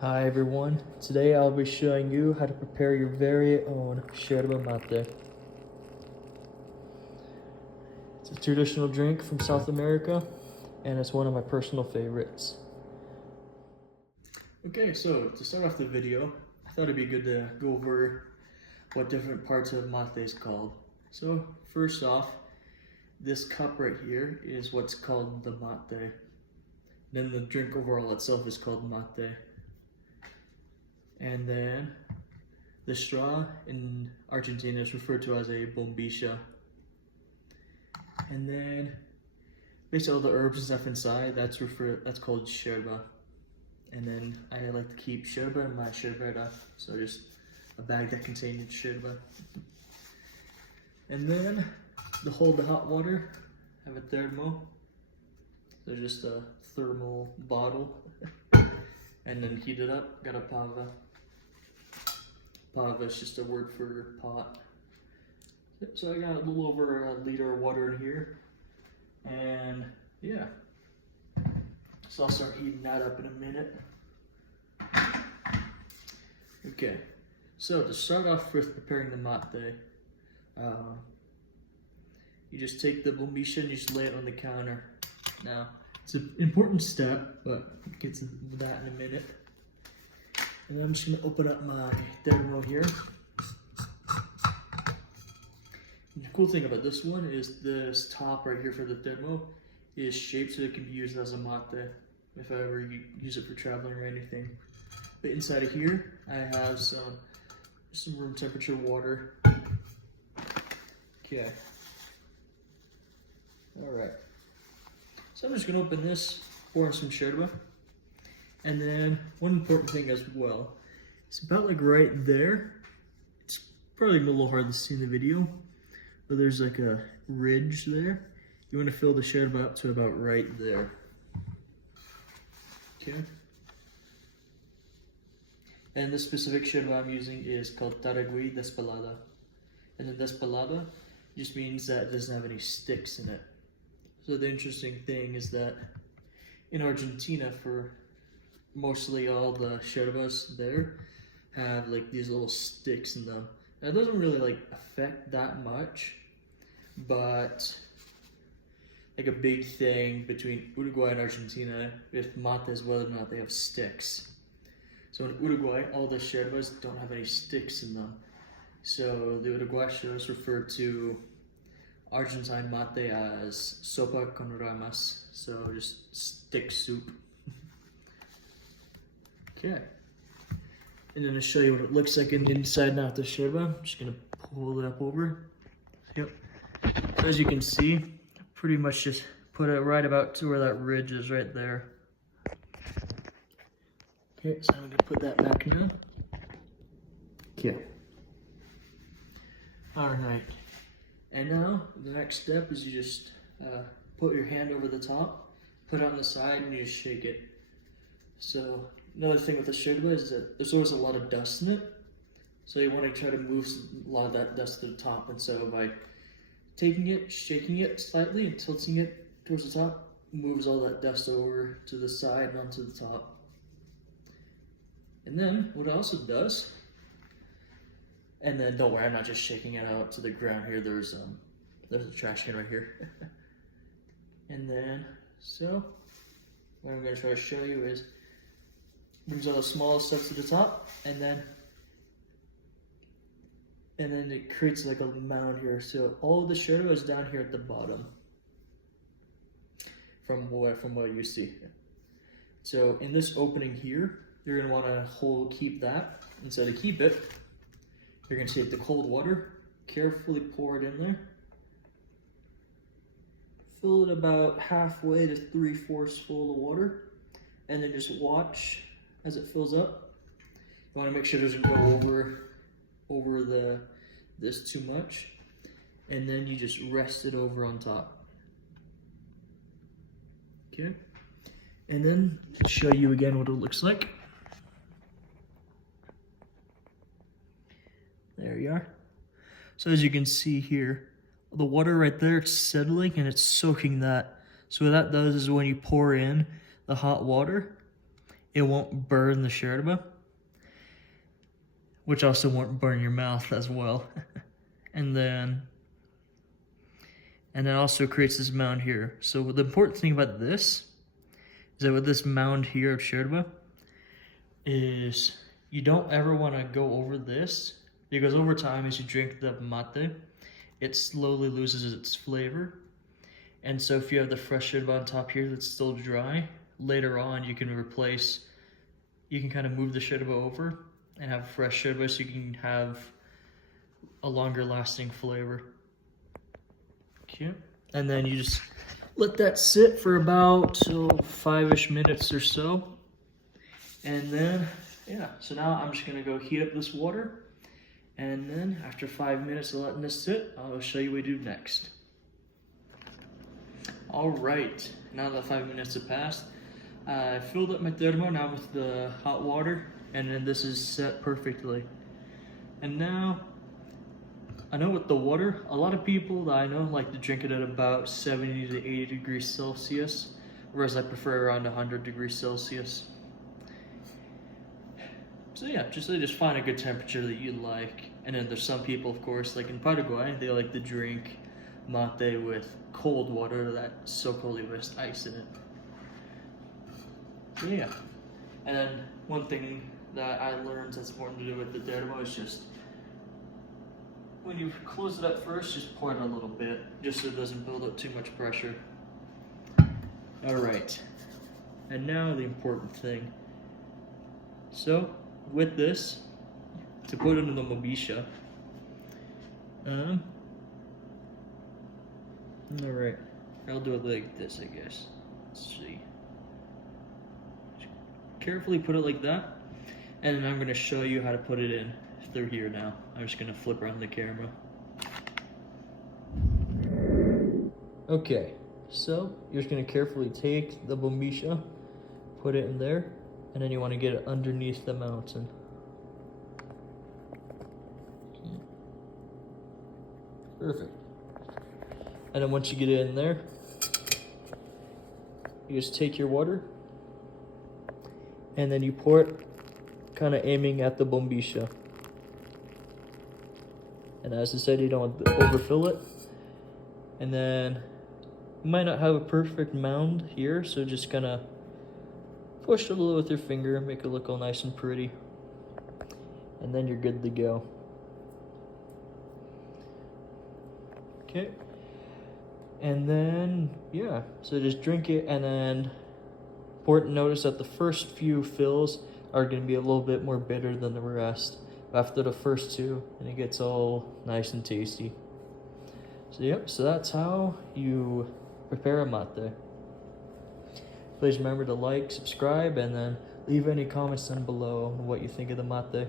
Hi everyone, today I'll be showing you how to prepare your very own Yerba Mate. It's a traditional drink from South America and it's one of my personal favorites. Okay, so to start off the video, I thought it'd be good to go over what different parts of mate is called. So first off, this cup right here is what's called the mate. Then the drink overall itself is called mate. And then the straw in Argentina is referred to as a bombilla. And then basically all the herbs and stuff inside, that's called yerba. And then I like to keep yerba in my yerbera, so just a bag that contains yerba. And then to hold the hot water, I have a thermo. So just a thermal bottle. And then heat it up, got a pava. Pava is just a word for pot. So I got a little over a liter of water in here. And yeah. So I'll start heating that up in a minute. Okay, so to start off with preparing the mate, you just take the bombilla and you just lay it on the counter. Now, it's an important step, but we'll get to that in a minute. And I'm just gonna open up my thermo here. And the cool thing about this one is this top right here for the thermo is shaped so it can be used as a mate if I ever use it for traveling or anything. But inside of here, I have some room temperature water. Okay. All right. So I'm just gonna open this, pour in some yerba. And then one important thing as well, it's about like right there. It's probably a little hard to see in the video, but there's like a ridge there. You want to fill the yerba up to about right there. Okay. And this specific yerba I'm using is called Paraguay despelada. And the despelada just means that it doesn't have any sticks in it. So the interesting thing is that in Argentina, for mostly all the yerbas there have like these little sticks in them. Now, it doesn't really like affect that much, but like a big thing between Uruguay and Argentina with mate is whether or not they have sticks. So in Uruguay, all the yerbas don't have any sticks in them. So the Uruguayos refer to Argentine mate as sopa con ramas, so just stick soup. Okay, and then to show you what it looks like in the inside now with the yerba, I'm just gonna pull it up over. Yep. So as you can see, pretty much just put it right about to where that ridge is right there. Okay, so I'm gonna put that back now. Okay. All right. And now the next step is you just put your hand over the top, put it on the side, and you just shake it. So another thing with the yerba is that there's always a lot of dust in it. So you want to try to move a lot of that dust to the top. And so by taking it, shaking it slightly and tilting it towards the top, moves all that dust over to the side and onto the top. And then what it also does, and then don't worry, I'm not just shaking it out to the ground here. There's a trash can right here. And then, so what I'm going to try to show you is brings all the smallest stuff to the top, and then it creates like a mound here. So all of the yerba is down here at the bottom, from what you see. So in this opening here, you're gonna want to keep that. And so to keep it, you're gonna take the cold water, carefully pour it in there, fill it about halfway to 3/4 full of water, and then just watch as it fills up. You want to make sure it doesn't go over this too much, and then you just rest it over on top. Okay, and then to show you again what it looks like. There you are. So as you can see here, the water right there, it's settling and it's soaking that. So what that does is when you pour in the hot water, it won't burn the yerba, which also won't burn your mouth as well. and then also creates this mound here. So the important thing about this is that with this mound here of yerba is you don't ever want to go over this, because over time as you drink the mate, it slowly loses its flavor. And so if you have the fresh yerba on top here that's still dry, later on you can kind of move the yerba over and have fresh yerba, so you can have a longer lasting flavor. Okay. And then you just let that sit for about 5-ish minutes or so. And then, yeah, so now I'm just gonna go heat up this water. And then after 5 minutes of letting this sit, I'll show you what we do next. All right, now that 5 minutes have passed, I filled up my thermo now with the hot water, and then this is set perfectly. And now, I know with the water, a lot of people that I know like to drink it at about 70 to 80 degrees Celsius, whereas I prefer around 100 degrees Celsius. So yeah, just find a good temperature that you like. And then there's some people, of course, like in Paraguay, they like to drink mate with cold water that's so cold you must ice in it. So yeah. And then one thing that I learned that's important to do with the thermo is just, when you close it up first, just pour it a little bit, just so it doesn't build up too much pressure. All right, and now the important thing. So, with this, to put it in the mobisha, all right, I'll do it like this, I guess. Let's see. Just carefully put it like that, and then I'm gonna show you how to put it in through here now. I'm just gonna flip around the camera. Okay, so you're just gonna carefully take the bombisha, put it in there, and then you want to get it underneath the mountain. Perfect. And then once you get it in there, you just take your water, and then you pour it kind of aiming at the bombisha. And as I said, you don't want to overfill it. And then you might not have a perfect mound here, so just kind of push it a little with your finger, make it look all nice and pretty. And then you're good to go. Okay. And then, yeah, so just drink it, and then important notice that the first few fills are going to be a little bit more bitter than the rest. After the first two, and it gets all nice and tasty. So yep, so that's how you prepare a mate. Please remember to like, subscribe, and then leave any comments down below on what you think of the mate.